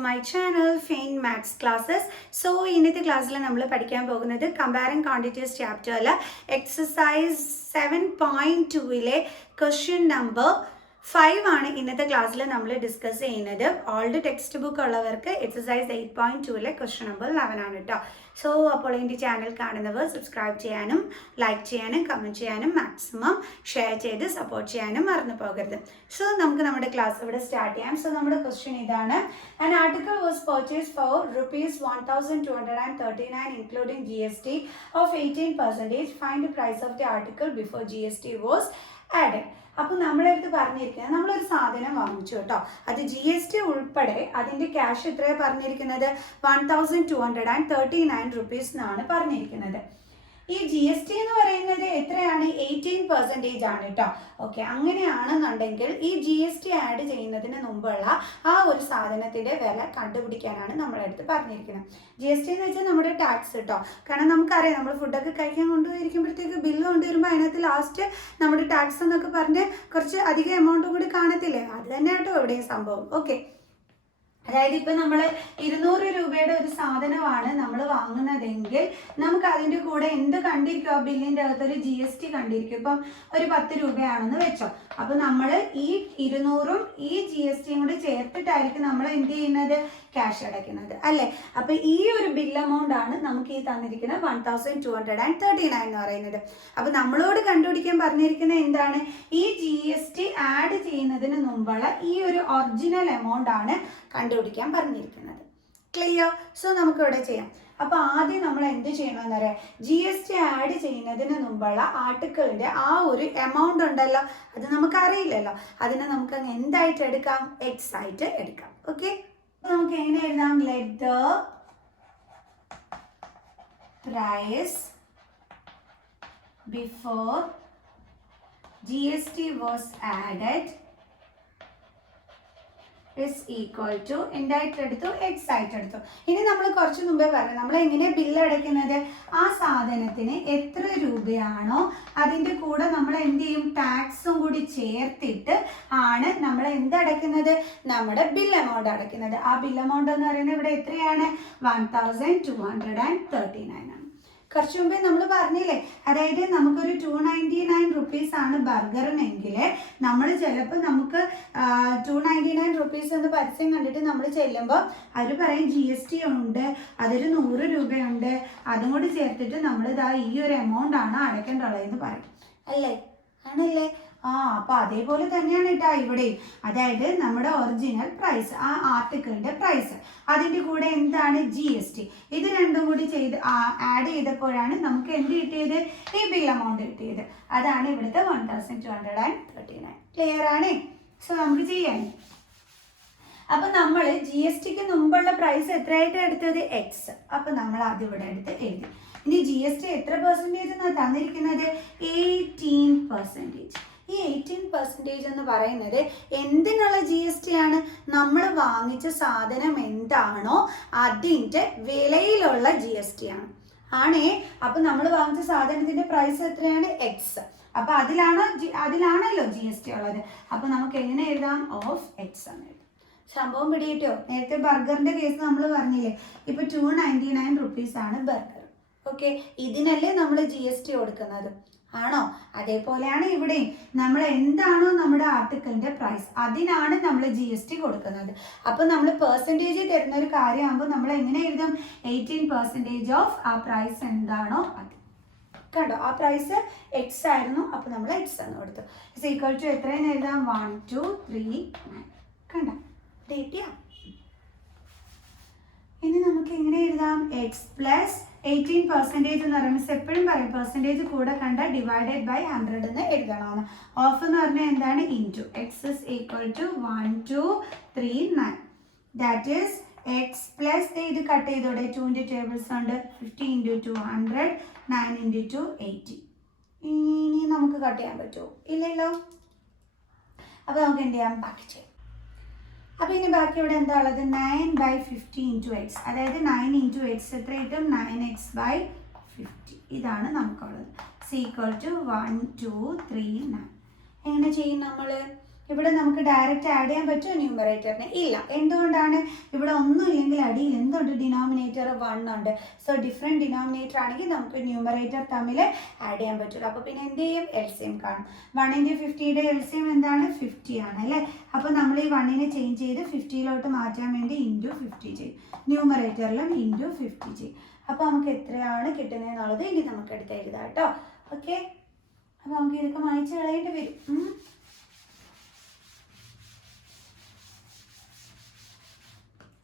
my channel Faint Maths Classes. So ഇന്നത്തെ ക്ലാസ്സിൽ നമ്മൾ പഠിക്കാൻ പോകുന്നത് കമ്പാരിങ് ക്വാണ്ടിറ്റീസ് ചാപ്റ്ററിൽ എക്സസൈസ് 7.2ലെ ക്വസ്റ്റ്യൻ നമ്പർ 5 ആണ് ഇന്നത്തെ ക്ലാസ്സിൽ നമ്മൾ ഡിസ്കസ് ചെയ്യുന്നത്. ഓൾഡ് ടെക്സ്റ്റ് ബുക്ക് ഉള്ളവർക്ക് എക്സസൈസ് 8.2ലെ ക്വസ്റ്റ്യൻ നമ്പർ 11 ആണ് കേട്ടോ. സോ അപ്പോൾ എൻ്റെ ചാനൽ കാണുന്നവർ സബ്സ്ക്രൈബ് ചെയ്യാനും ലൈക്ക് ചെയ്യാനും കമൻറ്റ് ചെയ്യാനും മാക്സിമം ഷെയർ ചെയ്ത് സപ്പോർട്ട് ചെയ്യാനും മറന്നു പോകരുത്. സോ നമുക്ക് നമ്മുടെ ക്ലാസ് ഇവിടെ സ്റ്റാർട്ട് ചെയ്യാം. സോ നമ്മുടെ ക്വസ്റ്റ്യൻ ഇതാണ്. An article was purchased for ₹1,239 including GST of 18%. Find the price of the article before GST was added. അപ്പോൾ നമ്മളെടുത്ത് പറഞ്ഞിരിക്കുന്നത് നമ്മളൊരു സാധനം വാങ്ങിച്ചു കേട്ടോ, അത് GST ഉൾപ്പെടെ അതിൻ്റെ ക്യാഷ് എത്രയാണ് പറഞ്ഞിരിക്കുന്നത്? 1,239 റുപ്പീസ് എന്നാണ് പറഞ്ഞിരിക്കുന്നത്. ഈ GST എന്ന് പറയുന്നത് എത്രയാണ്? 18% ആണ് കേട്ടോ. ഓക്കെ, അങ്ങനെയാണെന്നുണ്ടെങ്കിൽ ഈ GST ആഡ് ചെയ്യുന്നതിന് മുമ്പുള്ള ആ ഒരു സാധനത്തിൻ്റെ വില കണ്ടുപിടിക്കാനാണ് നമ്മളടുത്ത് പറഞ്ഞിരിക്കുന്നത്. GST എന്ന് വെച്ചാൽ നമ്മുടെ ടാക്സ് കേട്ടോ. കാരണം നമുക്കറിയാം, നമ്മൾ ഫുഡൊക്കെ കഴിക്കാൻ കൊണ്ടുപോയിരിക്കുമ്പോഴത്തേക്ക് ബില്ല് കൊണ്ടുവരുമ്പോൾ അതിനകത്ത് ലാസ്റ്റ് നമ്മുടെ ടാക്സ് എന്നൊക്കെ പറഞ്ഞ് കുറച്ച് അധികം എമൗണ്ടും കൂടി കാണത്തില്ലേ? അത് തന്നെ കേട്ടോ ഇവിടെയും സംഭവം. ഓക്കെ, അതായത് ഇപ്പം നമ്മൾ 200 രൂപയുടെ ഒരു സാധനമാണ് നമ്മൾ വാങ്ങുന്നതെങ്കിൽ നമുക്ക് അതിൻ്റെ കൂടെ എന്ത് കണ്ടിരിക്കും? ആ ബില്ലിൻ്റെ അകത്തൊരു GST കണ്ടിരിക്കും. ഇപ്പം ഒരു 10 രൂപയാണെന്ന് വെച്ചോ. അപ്പം നമ്മൾ ഈ 200ഉം ഈ GSTയും കൂടി ചേർത്തിട്ടായിരിക്കും നമ്മൾ എന്ത് ചെയ്യുന്നത്? ക്യാഷ് അടയ്ക്കുന്നത് അല്ലേ? അപ്പം ഈ ഒരു ബിൽ എമൗണ്ട് ആണ് നമുക്ക് ഈ തന്നിരിക്കുന്ന 1,239 എന്ന് പറയുന്നത്. അപ്പം നമ്മളോട് കണ്ടുപിടിക്കാൻ പറഞ്ഞിരിക്കുന്നത് എന്താണ്? ഈ GST ആഡ് ചെയ്യുന്നതിന് മുമ്പുള്ള ഈ ഒരു ഒറിജിനൽ എമൗണ്ട് ആണ് കണ്ടുപിടിക്കാൻ പറഞ്ഞിരിക്കുന്നത്. ക്ലിയർ? സോ നമുക്ക് ഇവിടെ ചെയ്യാം. അപ്പോൾ ആദ്യം നമ്മൾ എന്ത് ചെയ്യണമെന്ന് പറയാം? GST ആഡ് ചെയ്യുന്നതിന് മുമ്പുള്ള ആർട്ടിക്കിളിൻ്റെ ആ ഒരു എമൗണ്ട് ഉണ്ടല്ലോ, അത് നമുക്കറിയില്ലല്ലോ. അതിനെ നമുക്ക് അങ്ങ് എന്തായിട്ട് എടുക്കാം? എക്സ് ആയിട്ട് എടുക്കാം. ഓക്കെ, നമുക്ക് എങ്ങനെ എഴുതാം? Let the price before GST was added is equal to എന്തായിട്ട് എടുത്തു? എക്സ് ആയിട്ട് എടുത്തു. ഇനി നമ്മൾ കുറച്ച് മുമ്പേ പറഞ്ഞു നമ്മൾ എങ്ങനെ ബില്ല് അടയ്ക്കുന്നത്? ആ സാധനത്തിന് എത്ര രൂപയാണോ അതിൻ്റെ കൂടെ നമ്മൾ എന്ത് ചെയ്യും? ടാക്സും കൂടി ചേർത്തിട്ട് ആണ് നമ്മൾ എന്തടയ്ക്കുന്നത്? നമ്മുടെ ബിൽ എമൗണ്ട് അടയ്ക്കുന്നത്. ആ ബിൽ എമൗണ്ട് എന്ന് പറയുന്നത് ഇവിടെ എത്രയാണ്? 1,239 ആണ്. കുറച്ച് മുമ്പേ നമ്മൾ പറഞ്ഞില്ലേ, അതായത് നമുക്കൊരു 299 റുപ്പീസ് ആണ് ബർഗറിനെങ്കിൽ നമ്മൾ ചിലപ്പോൾ നമുക്ക് 299 റുപ്പീസ് എന്ന് പരസ്യം കണ്ടിട്ട് നമ്മൾ ചെല്ലുമ്പോൾ അവർ പറയും GST ഉണ്ട്, അതൊരു 100 രൂപയുണ്ട്, അതും കൂടി ചേർത്തിട്ട് നമ്മൾ ഇതാ ഈ ഒരു എമൗണ്ട് ആണ് അടയ്ക്കേണ്ടുള്ളതെന്ന് പറയും അല്ലേ? ആണല്ലേ? അപ്പോൾ അതേപോലെ തന്നെയാണ് കേട്ടോ ഇവിടെയും. അതായത് നമ്മുടെ ഒറിജിനൽ പ്രൈസ്, ആ ആർട്ടിക്കിളിൻ്റെ പ്രൈസ്, അതിൻ്റെ കൂടെ എന്താണ്? GST. ഇത് രണ്ടും കൂടി ആഡ് ചെയ്തപ്പോഴാണ് നമുക്ക് എന്ത് കിട്ടിയത്? ഈ ബിൽ എമൗണ്ട് കിട്ടിയത്. അതാണ് ഇവിടുത്തെ 1,239. ക്ലിയർ ആണ്? സോ നമുക്ക് ചെയ്യാം. അപ്പം നമ്മൾ GSTക്ക് മുമ്പുള്ള പ്രൈസ് എത്രയായിട്ട് എടുത്തത്? എക്സ്. അപ്പം നമ്മൾ അത് ഇവിടെ എടുത്ത് എഴുതി. ഇനി GST എത്ര പെർസെൻറ്റേജ് എന്നാണ് തന്നിരിക്കുന്നത്? 18%. ഈ 18% എന്ന് പറയുന്നത് എന്തിനുള്ള GST ആണ്? നമ്മൾ വാങ്ങിച്ച സാധനം എന്താണോ അതിൻ്റെ വിലയിലുള്ള GST ആണ്. അപ്പം നമ്മൾ വാങ്ങിച്ച സാധനത്തിൻ്റെ പ്രൈസ് എത്രയാണ്? എക്സ്. അപ്പം അതിലാണല്ലോ GST ഉള്ളത്. അപ്പം നമുക്ക് എങ്ങനെ എഴുതാം? ഓഫ് എക്സ് എന്ന് എഴുതാം. സംഭവം പിടികിട്ടോ? നേരത്തെ ബർഗറിൻ്റെ കേസ് നമ്മൾ പറഞ്ഞില്ലേ, ഇപ്പം 299 റുപ്പീസ് ആണ് ബർഗർ. ഓക്കെ, ഇതിനല്ലേ നമ്മൾ GST കൊടുക്കുന്നത്? ആണോ? അതേപോലെയാണ് ഇവിടെയും. നമ്മൾ എന്താണോ നമ്മുടെ ആർട്ടിക്കിളിൻ്റെ പ്രൈസ് അതിനാണ് നമ്മൾ GST കൊടുക്കുന്നത്. അപ്പം നമ്മൾ പെർസെൻറ്റേജ് തരുന്ന ഒരു കാര്യമാകുമ്പോൾ നമ്മൾ എങ്ങനെ എഴുതും? 18% ഓഫ് ആ പ്രൈസ് എന്താണോ അത്. കണ്ടോ? ആ പ്രൈസ് എക്സ് ആയിരുന്നു, അപ്പോൾ നമ്മൾ എക്സ് എന്ന് കൊടുത്തു. ഇസ് ഈക്വൽ ടു എത്രയെന്ന് എഴുതാം? 1239. കണ്ടോ? ഡേറ്റിയാ. ഇനി നമുക്ക് എങ്ങനെ എഴുതാം? എക്സ് പ്ലസ് 18% എന്ന് പറയുമ്പോൾ എപ്പോഴും പറയും പെർസെൻറ്റേജ് കൂടെ കണ്ട ഡിവൈഡഡ് ബൈ 100 എന്ന് എഴുതണമെന്ന്. ഓഫ് എന്ന് പറഞ്ഞാൽ എന്താണ്? Into. X is equal to 1239. That is x plus ഇത് കട്ട് ചെയ്തോടെ 2 ടേബിൾസ് ഉണ്ട്. 50 × 200, 9 × 2 80. ഇനി നമുക്ക് കട്ട് ചെയ്യാൻ പറ്റുമോ? ഇല്ലല്ലോ. അപ്പോൾ നമുക്ക് എന്ത് ചെയ്യാം? ബാക്കി ചെയ്യാം. അപ്പോൾ ഇനി ബാക്കി ഇവിടെ എന്താ ഉള്ളത്? 9/50 × x. അതായത് 9 × x എത്ര കിട്ടും? 9x/50. ഇതാണ് നമുക്കുള്ളത്. = 1, 2, 3, 9. എങ്ങനെ ചെയ്യും നമ്മൾ? ഇവിടെ നമുക്ക് ഡയറക്റ്റ് ആഡ് ചെയ്യാൻ പറ്റുമോ ന്യൂമറേറ്ററിന്? ഇല്ല. എന്തുകൊണ്ടാണ്? ഇവിടെ ഒന്നും ഇല്ലെങ്കിൽ അടിയിൽ എന്തുണ്ട്? ഡിനോമിനേറ്റർ 1 ഉണ്ട്. സോ ഡിഫറെൻറ്റ് ഡിനോമിനേറ്റർ ആണെങ്കിൽ നമുക്ക് ന്യൂമറേറ്റർ തമ്മിൽ ആഡ് ചെയ്യാൻ പറ്റുള്ളൂ. അപ്പോൾ പിന്നെ എന്ത് ചെയ്യും? LCM കാണും. 1 × 50യുടെ LCM എന്താണ്? 50 ആണ് അല്ലേ? അപ്പോൾ നമ്മൾ ഈ 1നെ ചേഞ്ച് ചെയ്ത് 50യിലോട്ട് മാറ്റാൻ വേണ്ടി ഇൻറ്റു 50 ചെയ്യും. ന്യൂമറേറ്ററിലും ഇൻറ്റു 50 ചെയ്യും. അപ്പോൾ നമുക്ക് എത്രയാണ് കിട്ടുന്നതെന്നുള്ളത് ഇനി നമുക്ക് എടുത്ത് എഴുതാം കേട്ടോ. ഓക്കെ, അപ്പോൾ നമുക്ക് ഇതൊക്കെ മായ്ച്ച് കളയേണ്ടി വരും.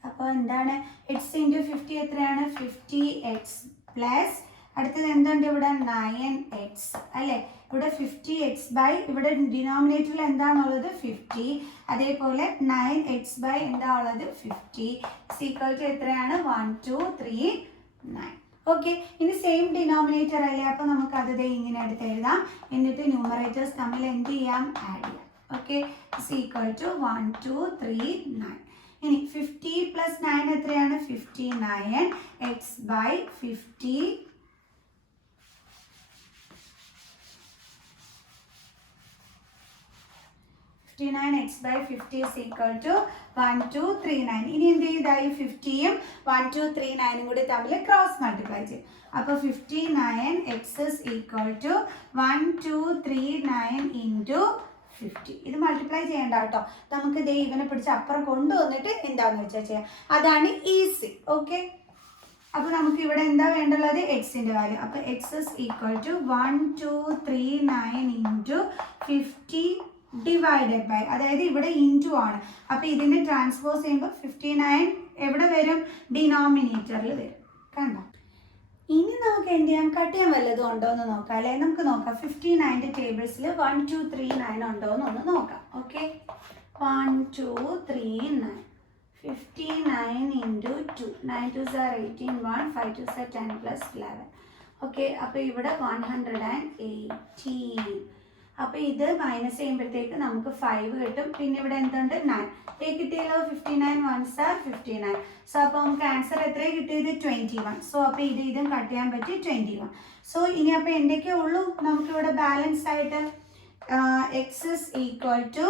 അപ്പോൾ എന്താണ്? x × 50 എത്രയാണ്? 50x പ്ലസ് അടുത്തത് എന്തുണ്ട് ഇവിടെ? 9x അല്ലേ? ഇവിടെ 50x ബൈ ഇവിടെ ഡിനോമിനേറ്ററിൽ എന്താണുള്ളത്? 50. അതേപോലെ 9x ബൈ എന്താ ഉള്ളത്? 50 ഈക്വൽ ടു എത്രയാണ്? 1 2 3 9. ഓക്കെ, ഇനി സെയിം ഡിനോമിനേറ്റർ അല്ലേ? അപ്പോൾ നമുക്ക് അത് ഇങ്ങനെ എടുത്ത് എഴുതാം. എന്നിട്ട് ന്യൂമറേറ്റേഴ്സ് തമ്മിൽ എന്ത് ചെയ്യാം? ആഡ് ചെയ്യാം. Okay, equal to 1 2 3 9. ഇനി 50 പ്ലസ് 9 എത്രയാണ്? 59. x by 50 59x by 50 is equal to 1239. ഇനി എന്ത് ചെയ്തായി? 50യും 1239 കൂടി തമ്മിൽ ക്രോസ് മൾട്ടിപ്ലൈ ചെയ്യും. അപ്പോൾ 59x is equal to 1239 into 50. ഇത് മൾട്ടിപ്ലൈ ചെയ്യേണ്ട കേട്ടോ. നമുക്ക് ദേ ഇവനെ പിടിച്ച് അപ്പുറം കൊണ്ടുവന്നിട്ട് എന്താണെന്ന് വെച്ചാൽ ചെയ്യാം. അതാണ് ഈസി. ഓക്കെ, അപ്പോൾ നമുക്ക് ഇവിടെ എന്താ വേണ്ടുള്ളത്? എക്സിൻ്റെ വാല്യൂ. അപ്പോൾ x is equal to 1239 into 50 divided by, അതായത് ഇവിടെ ഇൻറ്റു ആണ്. അപ്പോൾ ഇതിനെ ട്രാൻസ്പോസ് ചെയ്യുമ്പോൾ 59 എവിടെ വരും? ഡിനോമിനേറ്ററിൽ വരും. കണ്ടോ? ഇനി നമുക്ക് എന്ത് ചെയ്യാം? കട്ട് ചെയ്യാൻ വല്ലതും ഉണ്ടോ എന്ന് നോക്കാം അല്ലേ? നമുക്ക് നോക്കാം. 59ൻ്റെ ടേബിൾസിൽ 1 2 3 9 ഉണ്ടോ എന്നൊന്ന് നോക്കാം. Okay, 1 2 3 9. 59 into 2. 9 2s are 18. 1 5 2s are 10 plus 11. Okay, അപ്പോൾ ഇവിടെ 118. അപ്പോൾ ഇത് മൈനസ് ചെയ്യുമ്പോഴത്തേക്ക് നമുക്ക് 5 കിട്ടും. പിന്നെ ഇവിടെ എന്തുണ്ട്? 9. കിട്ടിയല്ലോ. 59 1s are 59. സോ അപ്പോൾ നമുക്ക് ആൻസർ എത്രയാണ് കിട്ടിയത്? 21. സോ അപ്പോൾ ഇതും കട്ട് ചെയ്യാൻ പറ്റി 21. സോ ഇനി അപ്പോൾ എന്തൊക്കെയേ ഉള്ളൂ നമുക്കിവിടെ ബാലൻസ് ആയിട്ട്? x is equal to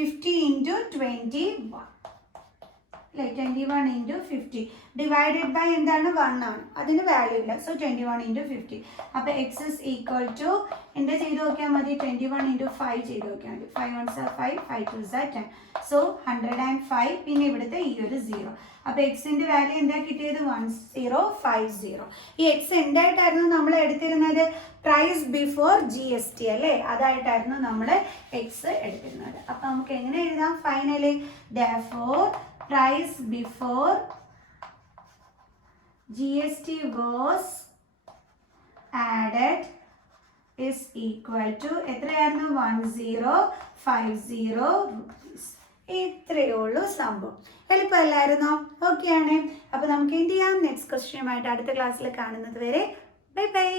50 into 21 അല്ലേ? 21 into 50 ഡിവൈഡഡ് ബൈ എന്താണ്? 1 ആണ്. അതിന് വാല്യൂ ഇല്ല. So 21 into 50. അപ്പോൾ x is equal to എന്താ ചെയ്ത് നോക്കിയാൽ മതി? 21 into 5 ചെയ്ത് നോക്കിയാൽ മതി. 5 1s are 5 5 2s are 10. So 105. പിന്നെ ഇവിടുത്തെ ഈ ഒരു 0. അപ്പോൾ എക്സിൻ്റെ വാല്യൂ എന്താ കിട്ടിയത്? 1050. ഈ എക്സ് എന്തായിട്ടായിരുന്നു നമ്മൾ എടുത്തിരുന്നത്? പ്രൈസ് ബിഫോർ GST അല്ലേ? അതായിട്ടായിരുന്നു നമ്മൾ എക്സ് എടുത്തിരുന്നത്. അപ്പോൾ നമുക്ക് എങ്ങനെ എഴുതാം finally? therefore price before GST was added is equal to എത്രയായിരുന്നു? 1050 rupees. ഇത്രയേ ഉള്ളൂ സംഭവം. എളുപ്പമല്ലായിരുന്നോ? ഓക്കെ ആണ്. അപ്പോൾ നമുക്ക് എന്ത് ചെയ്യാം? നെക്സ്റ്റ് ക്വസ്റ്റ്യനുമായിട്ട് അടുത്ത ക്ലാസ്സിൽ കാണുന്നത് വരെ ബൈ ബൈ.